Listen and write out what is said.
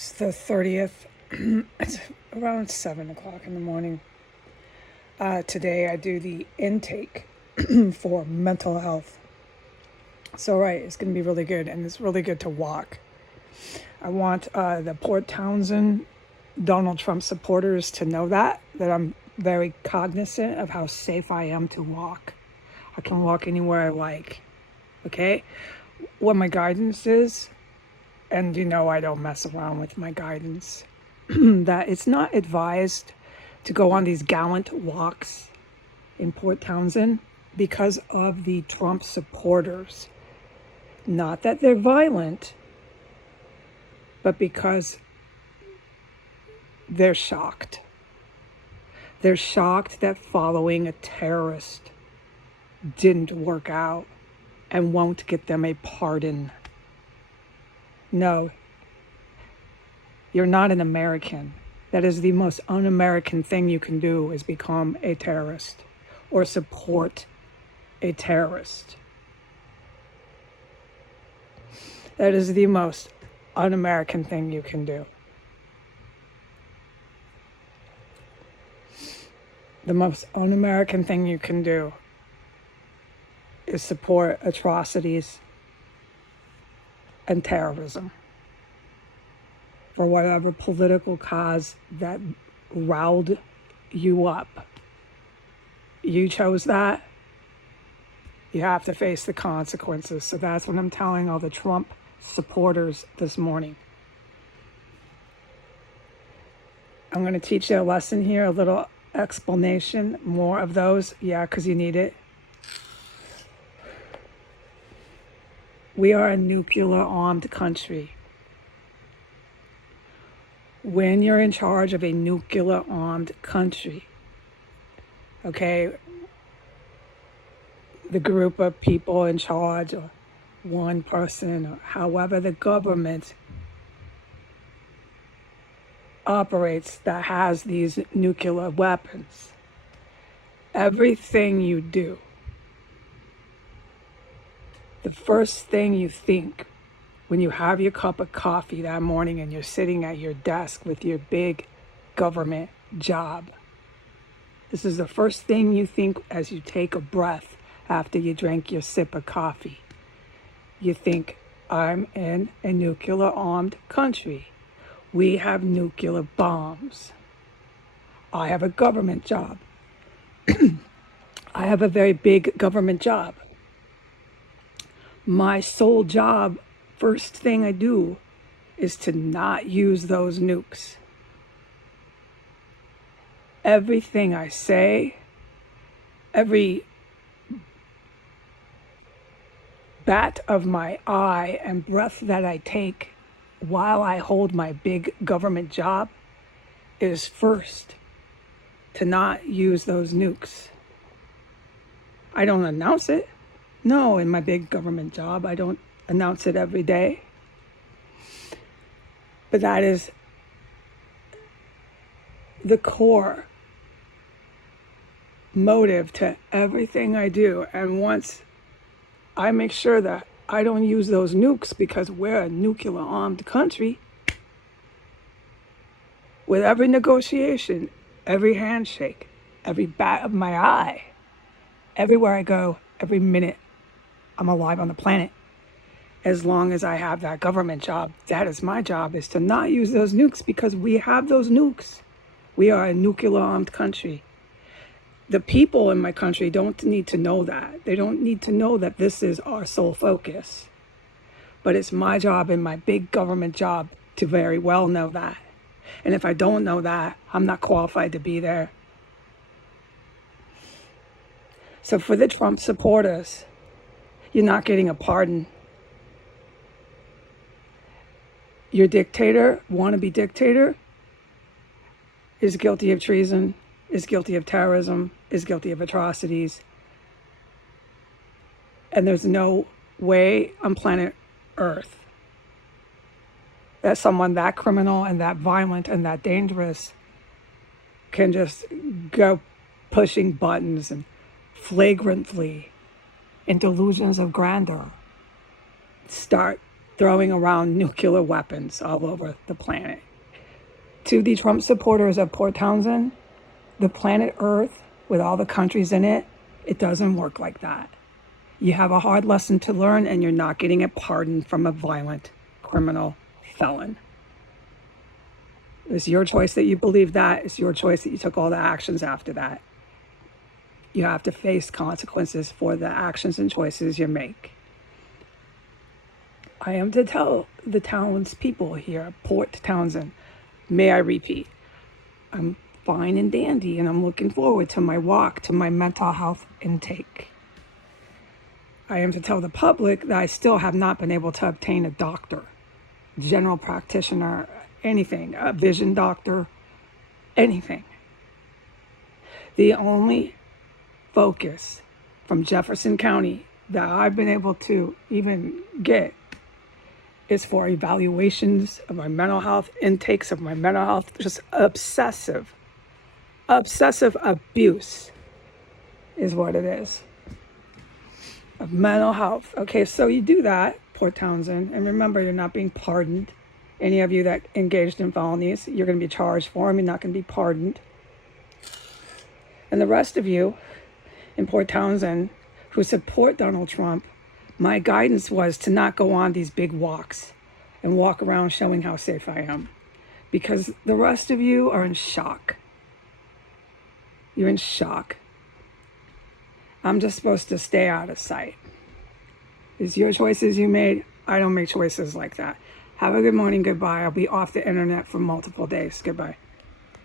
It's the 30th. It's around 7 o'clock in the morning. Today I do the intake for mental health. So, right, it's going to be really good, and it's really good to walk. I want the Port Townsend Donald Trump supporters to know that I'm very cognizant of how safe I am to walk. I can walk anywhere I like, okay? What my guidance is, and I don't mess around with my guidance, that it's not advised to go on these gallant walks in Port Townsend because of the Trump supporters. Not that they're violent, but because they're shocked. They're shocked that following a terrorist didn't work out and won't get them a pardon. No, you're not an American. That is the most un-American thing you can do, is become a terrorist or support a terrorist. That is the most un-American thing you can do. The most un-American thing you can do is support atrocities and terrorism for whatever political cause that riled you up. You chose that. You have to face the consequences. So that's what I'm telling all the Trump supporters this morning. I'm going to teach you a lesson here, a little explanation, more of those. Yeah, because you need it. We are a nuclear-armed country. When you're in charge of a nuclear-armed country, okay, the group of people in charge, or one person, or however the government operates that has these nuclear weapons, everything you do, the first thing you think when you have your cup of coffee that morning and you're sitting at your desk with your big government job, this is the first thing you think as you take a breath after you drink your sip of coffee. You think, I'm in a nuclear-armed country. We have nuclear bombs. I have a government job. I have a very big government job. My sole job, first thing I do, is to not use those nukes. Everything I say, every bat of my eye and breath that I take while I hold my big government job is first to not use those nukes. I don't announce it. No, in my big government job, I don't announce it every day. But that is the core motive to everything I do. And once I make sure that I don't use those nukes, because we're a nuclear-armed country, with every negotiation, every handshake, every bat of my eye, everywhere I go, every minute I'm alive on the planet, as long as I have that government job, that is my job, is to not use those nukes, because we have those nukes. We are a nuclear-armed country. The people in my country don't need to know that. They don't need to know that this is our sole focus. But it's my job and my big government job to very well know that. And if I don't know that, I'm not qualified to be there. So for the Trump supporters, you're not getting a pardon. Your dictator, wannabe dictator, is guilty of treason, is guilty of terrorism, is guilty of atrocities. And there's no way on planet Earth that someone that criminal and that violent and that dangerous can just go pushing buttons and flagrantly, in delusions of grandeur, start throwing around nuclear weapons all over the planet. To the Trump supporters of Port Townsend, the planet Earth, with all the countries in it, it doesn't work like that. You have a hard lesson to learn, and you're not getting a pardon from a violent criminal felon. It's your choice that you believe that. It's your choice that you took all the actions after that. You have to face consequences for the actions and choices you make. I am to tell the townspeople here, Port Townsend, may I repeat, I'm fine and dandy, and I'm looking forward to my walk, to my mental health intake. I am to tell the public that I still have not been able to obtain a doctor, general practitioner, anything, a vision doctor, anything. The only focus from Jefferson County that I've been able to even get is for evaluations of my mental health, intakes of my mental health, just obsessive abuse is what it is. Of mental health. Okay, so you do that, Port Townsend, and remember, you're not being pardoned. Any of you that engaged in felonies, you're going to be charged for them. You're not going to be pardoned. And the rest of you in Port Townsend who support Donald Trump, my guidance was to not go on these big walks and walk around showing how safe I am, because the rest of you are in shock. You're in shock. I'm just supposed to stay out of sight. It's your choices you made. I don't make choices like that. Have a good morning. Goodbye. I'll be off the internet for multiple days. Goodbye.